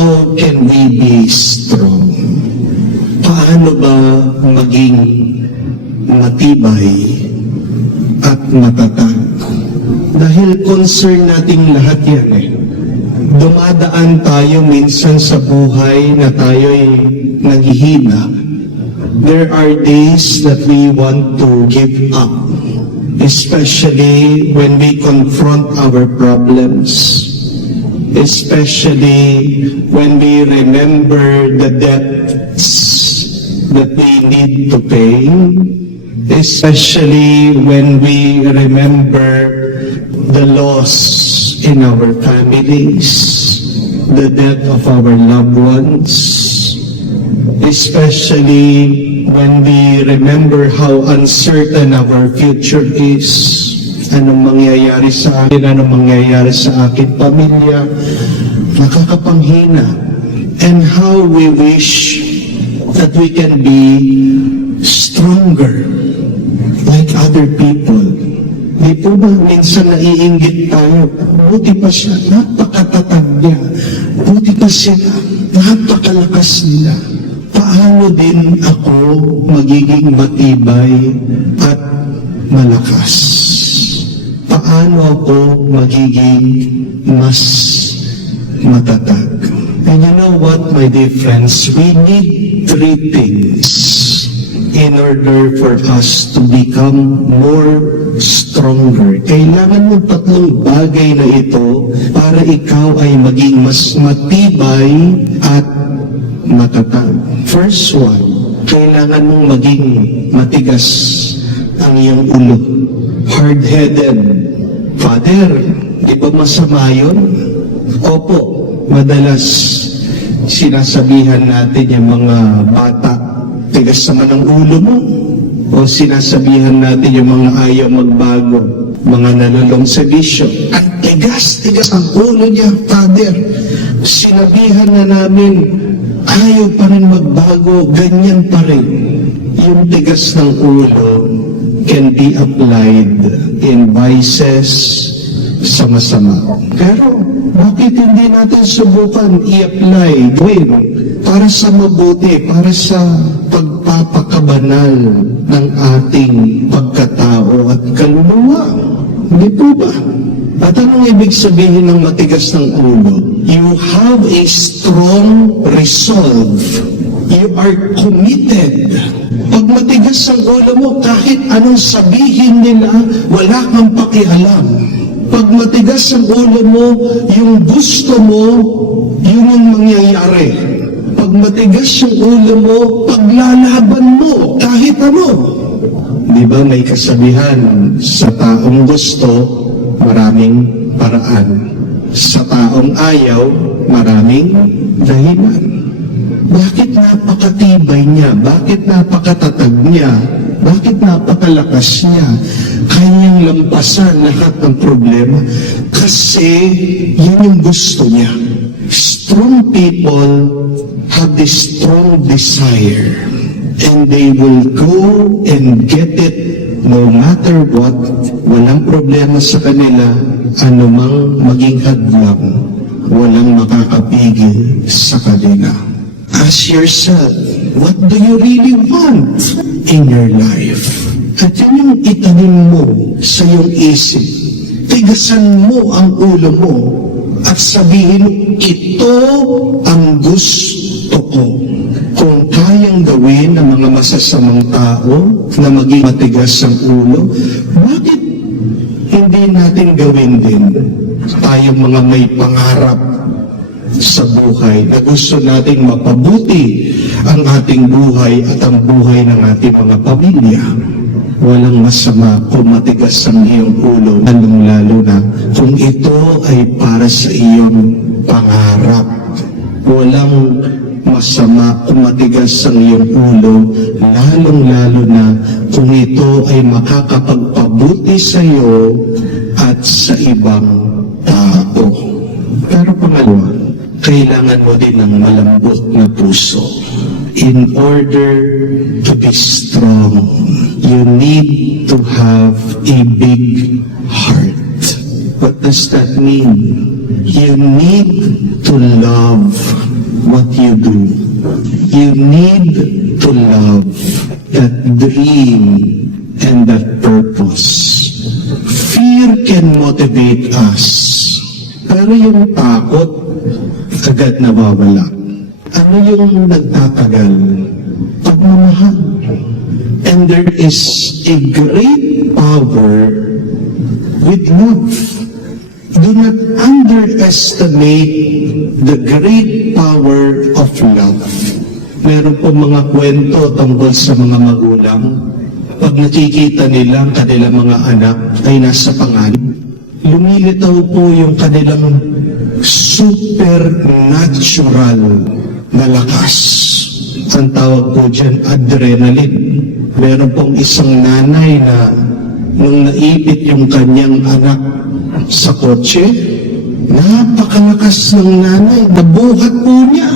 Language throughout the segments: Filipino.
how can we be strong? Paano ba maging matibay at matatag? Dahil concern nating lahat yan Dumadaan tayo minsan sa buhay na tayo'y naghihina. There are days that we want to give up, especially when we confront our problems, especially when we remember the debts that we need to pay, especially when we remember the loss in our families, the death of our loved ones, especially when we remember how uncertain our future is. Anong mangyayari sa akin, anong mangyayari sa aking pamilya, nakakapanghina. And how we wish that we can be stronger like other people. Di po ba minsan naiinggit tayo? Buti pa siya, napakatatag niya. Buti pa siya, napakalakas nila. Paano din ako magiging matibay at malakas? Paano ako magiging mas matatag? And you know what, my dear friends? We need three things in order for us to become more stronger. Kailangan mo tatlong bagay na ito para ikaw ay maging mas matibay at matatag. First one, kailangan mong maging matigas ang iyong ulo. Hard-headed. Father, di ba masama yun? Opo, madalas sinasabihan natin yung mga bata, tigas naman ang ulo mo. O sinasabihan natin yung mga ayaw magbago, mga nalulong sa bisyo. Ay, tigas ang ulo niya, Father. Sinabihan na namin, ayaw pa rin magbago, ganyan pa rin. Yung tigas ng ulo can be applied in vices sa masama. Pero, bakit hindi natin subukan i-apply, gawin, para sa mabuti, para sa pagpapakabanal ng ating pagkatao at kaluluwa? Hindi po ba? At anong ibig sabihin ng matigas ng ulo? You have a strong resolve. You are committed. Pag matigas ang ulo mo, kahit anong sabihin nila, wala kang pakialam. Pag matigas ang ulo mo, yung gusto mo, yun ang mangyayari. Pag matigas yung ulo mo, paglalaban mo, kahit ano. Di ba may kasabihan, sa taong gusto, maraming paraan. Sa taong ayaw, maraming dahilan. Bakit napakatibay niya? Bakit napakatatag niya? Bakit napakalakas niya? Kanyang lampasan lahat ng problema. Kasi yun yung gusto niya. Strong people have this strong desire. And they will go and get it no matter what. Walang problema sa kanila. Anumang maging hadlang, walang makakapigil sa kanila. Ask yourself, what do you really want in your life? At yun yung itanim mo sa iyong isip. Tigasan mo ang ulo mo at sabihin mo, ito ang gusto ko. Kung kayang gawin ng mga masasamang tao na maging matigas ang ulo, bakit hindi natin gawin din? Tayong mga may pangarap sa buhay na gusto nating mapabuti ang ating buhay at ang buhay ng ating mga pamilya. Walang masama kung matigas ang iyong ulo, lalong-lalo na kung ito ay para sa iyong pangarap. Walang masama kung matigas ang iyong ulo, lalong-lalo na kung ito ay makakapagpabuti sa iyo at sa ibang tao. Pero pangalawa, kailangan mo din ng malambot na puso. In order to be strong, you need to have a big heart. What does that mean? You need to love what you do. You need to love that dream and that purpose. Fear can motivate us, pero yung takot agad nawawala. Ano yung nagtatagal? Pagmamahal. And there is a great power with love. Do not underestimate the great power of love. Meron po mga kwento tungkol sa mga magulang. Pag nakikita nila ang kanilang mga anak ay nasa panganib, lumilitaw po yung kanilang supernatural na lakas. Ang tawag po dyan, adrenaline. Meron pong isang nanay na nung naipit yung kanyang anak sa kotse, napakalakas ng nanay, nabuhat po niya.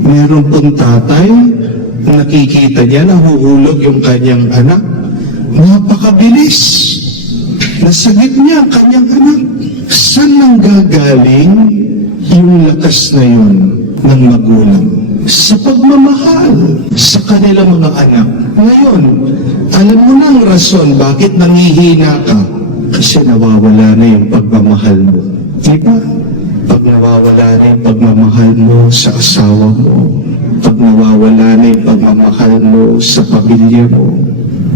Meron pong tatay, nakikita niya, nahuhulog yung kanyang anak, napakabilis. Nasagip niya ang kanyang anak. Saan nang gagaling yung lakas na yun ng magulang? Sa pagmamahal sa kanilang mga anak. Ngayon, alam mo na ang rason bakit nangihina ka. Kasi nawawala na yung pagmamahal mo. Diba? Pag nawawala na yung pagmamahal mo sa asawa mo, pag nawawala na yung pagmamahal mo sa pamilya mo,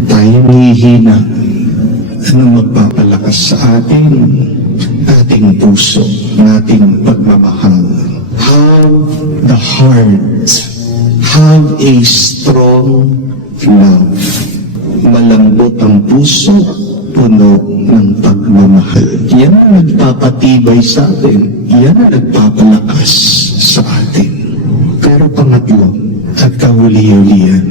tayo nangihina. Ano magpapalakas sa ating puso, ating pagmamahal? Have the heart, have a strong love. Malambot ang puso, puno ng pagmamahal. Yan ang nagpapatibay sa atin. Yan ang nagpapalakas sa atin. Pero pangatlo, at kahuli-hulihan,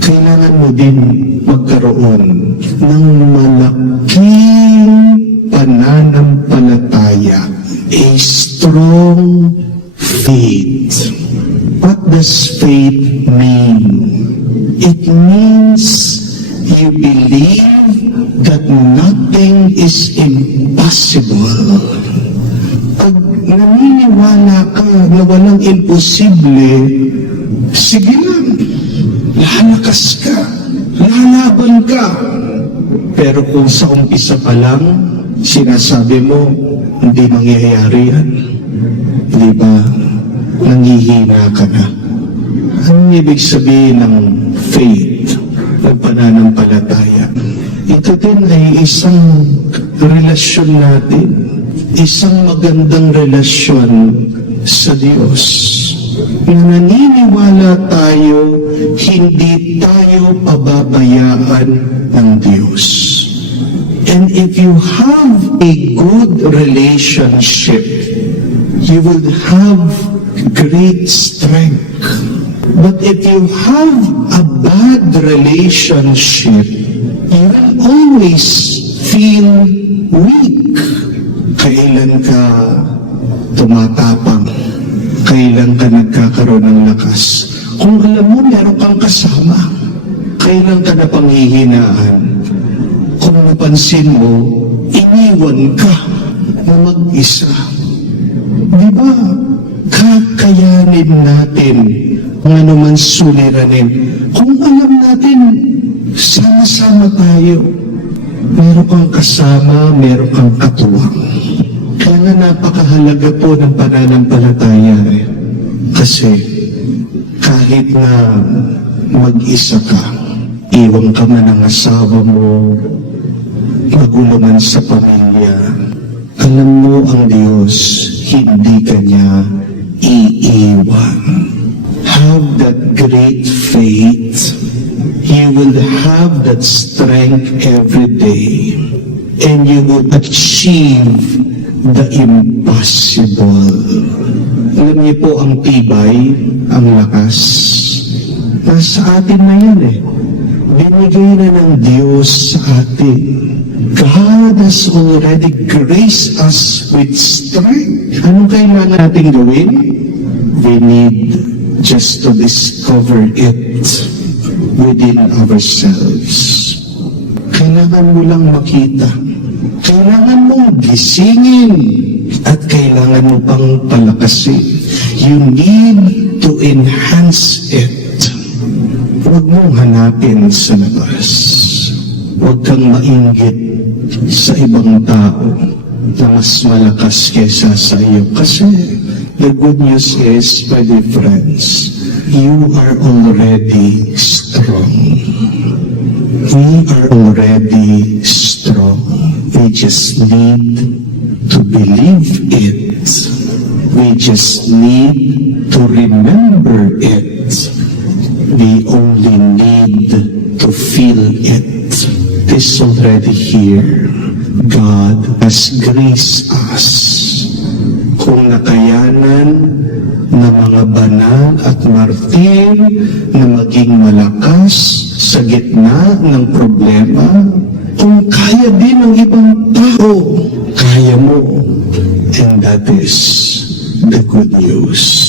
kailangan mo din magkaroon ng malaking pananampalataya, a strong faith. What does faith mean? It means you believe that nothing is impossible. Pag naniniwala ka na walang imposible, sige lang, lalakas ka, lalaban ka. Pero kung sa umpisa pa lang, sinasabi mo, hindi mangyayari yan. Di ba? Nangihina ka na. Anong ibig sabihin ng faith, ng pananampalataya? Ito din ay isang relasyon natin, isang magandang relasyon sa Diyos. Na naniniwala tayo, hindi tayo pababayaan ng Diyos. And if you have a good relationship, you will have great strength. But if you have a bad relationship, you will always feel weak. Kailan ka tumatapang? Kailan ka nagkakaroon ng lakas? Kung alam mo, meron kang kasama. Kailan ka napanghihinaan? Kung napansin mo, iniwan ka na mag-isa. Di ba? Kakayanin natin ang anuman suliranin. Kung alam natin, sama-sama tayo. Meron kang kasama, meron kang katuwang. Kaya nga napakahalaga po ng pananampalataya. Kasi kahit na mag-isa ka, iwan ka man ng asawa mo, magulo man sa pamilya, alam mo ang Diyos, hindi ka niya iiwan. Have that great faith. You will have that strength every day. And you will achieve the impossible. Alam niyo po ang tibay, ang lakas. Nasa atin na yan eh. Binigay na ng Diyos sa atin. God has already graced us with strength. Anong kailangan natin gawin? We need just to discover it within ourselves. Kailangan mo lang makita. Kailangan mong gisingin at kailangan mo pang palakasin. You need to to enhance it. Huwag mong hanapin sa labas. Huwag kang mainggit sa ibang tao na mas malakas kesa sa iyo. Kasi the good news is, my dear friends, you are already strong. We are already strong. We just need to believe it. We just need to remember it. We only need to feel it. It is already here. God has graced us. Kung nakayanan ng mga banal at martir na maging malakas sa gitna ng problema, kung kaya din ng ibang tao, kaya mo. And that is the good news.